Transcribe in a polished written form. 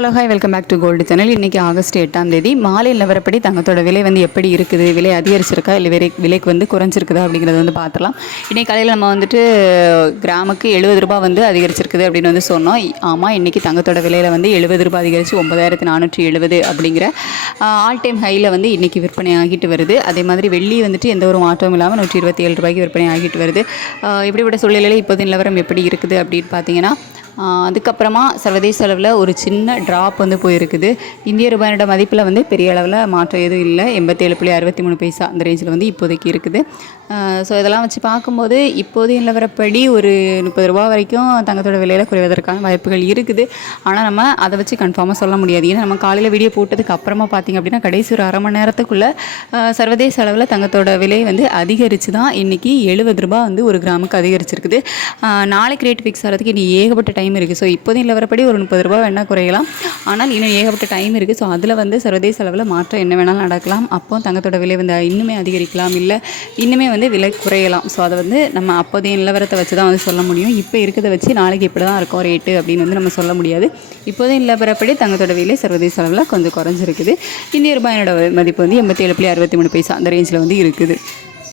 Hello hi welcome back to gold channel. இன்றைக்கி August 8ஆம் தேதி மாலை நிலவரப்படி தங்கத்தோட விலை எப்படி இருக்குது, விலை அதிகரிச்சிருக்கா இல்லை விலைக்கு குறைஞ்சிருக்குதா அப்படிங்கிறத பார்த்துலாம். இன்றைக்கி காலையில் நம்ம கிராமுக்கு 70 ரூபா அதிகரிச்சிருக்குது அப்படின்னு சொன்னோம். ஆமாம், இன்றைக்கி தங்கத்தோட விலையில் 70 ரூபா அதிகரித்து 9470 அப்படிங்கிற ஆல் டைம் ஹையில் இன்றைக்கி விற்பனை ஆகிட்டு வருது. அதே மாதிரி வெள்ளி எந்த ஒரு மாற்றமும் இல்லாமல் 127 ரூபாய்க்கு விற்பனை ஆகிட்டு வருது. இப்படிப்பட்ட சூழ்நிலையில் இப்போது நிலவரம் எப்படி இருக்குது அப்படின்னு பார்த்தீங்கன்னா, அதுக்கப்புறமா சர்வதேச அளவில் ஒரு சின்ன ட்ராப் போயிருக்குது. இந்திய ரூபாயோட மதிப்பில் பெரிய அளவில் மாற்றம் எதுவும் இல்லை. 87.63 பைசா அந்த ரேஞ்சில் இப்போதைக்கு இருக்குது. ஸோ இதெல்லாம் வச்சு பார்க்கும்போது இப்போதைய நிலவரப்படி ஒரு 30 ரூபா வரைக்கும் தங்கத்தோட விலையில் குறைவதற்கான வாய்ப்புகள் இருக்குது. ஆனால் நம்ம அதை வச்சு கன்ஃபார்மாக சொல்ல முடியாது. ஏன்னா நம்ம காலையில் வீடியோ போட்டதுக்கு அப்புறமா பார்த்திங்க அப்படின்னா கடைசி ஒரு அரை மணி நேரத்துக்குள்ளே சர்வதேச அளவில் தங்கத்தோட விலை அதிகரித்து தான் இன்றைக்கி 70 ரூபா ஒரு கிராமுக்கு அதிகரிச்சிருக்குது. நாளைக்கு ரேட் ஃபிக்ஸ் ஆகிறதுக்கு இனி ஏகப்பட்ட டைம் இருக்குது. ஸோ இப்போதைய நிலவரப்படி ஒரு 30 ரூபா வேணால் குறையலாம். ஆனால் இன்னும் ஏகப்பட்ட டைம் இருக்குது. ஸோ அதில் சர்வதேச அளவில் மாற்றம் என்ன வேணாலும் நடக்கலாம். அப்போ தங்கத்தோட விலை இன்னுமே அதிகரிக்கலாம், இல்லை இன்னுமே விலை குறையலாம். ஸோ அதை நம்ம அப்போதைய நிலவரத்தை வச்சு தான் சொல்ல முடியும். இப்போ இருக்கிறத வச்சு நாளைக்கு இப்படி தான் இருக்கும் ரேட்டு அப்படின்னு நம்ம சொல்ல முடியாது. இப்போதைய நிலவரப்படி தங்கத்தோட விலை சர்வதேச அளவில் கொஞ்சம் குறைஞ்சிருக்குது. இந்திய ரூபாயோட மதிப்பு 87.63 பைசா அந்த ரேஞ்சில் இருக்குது.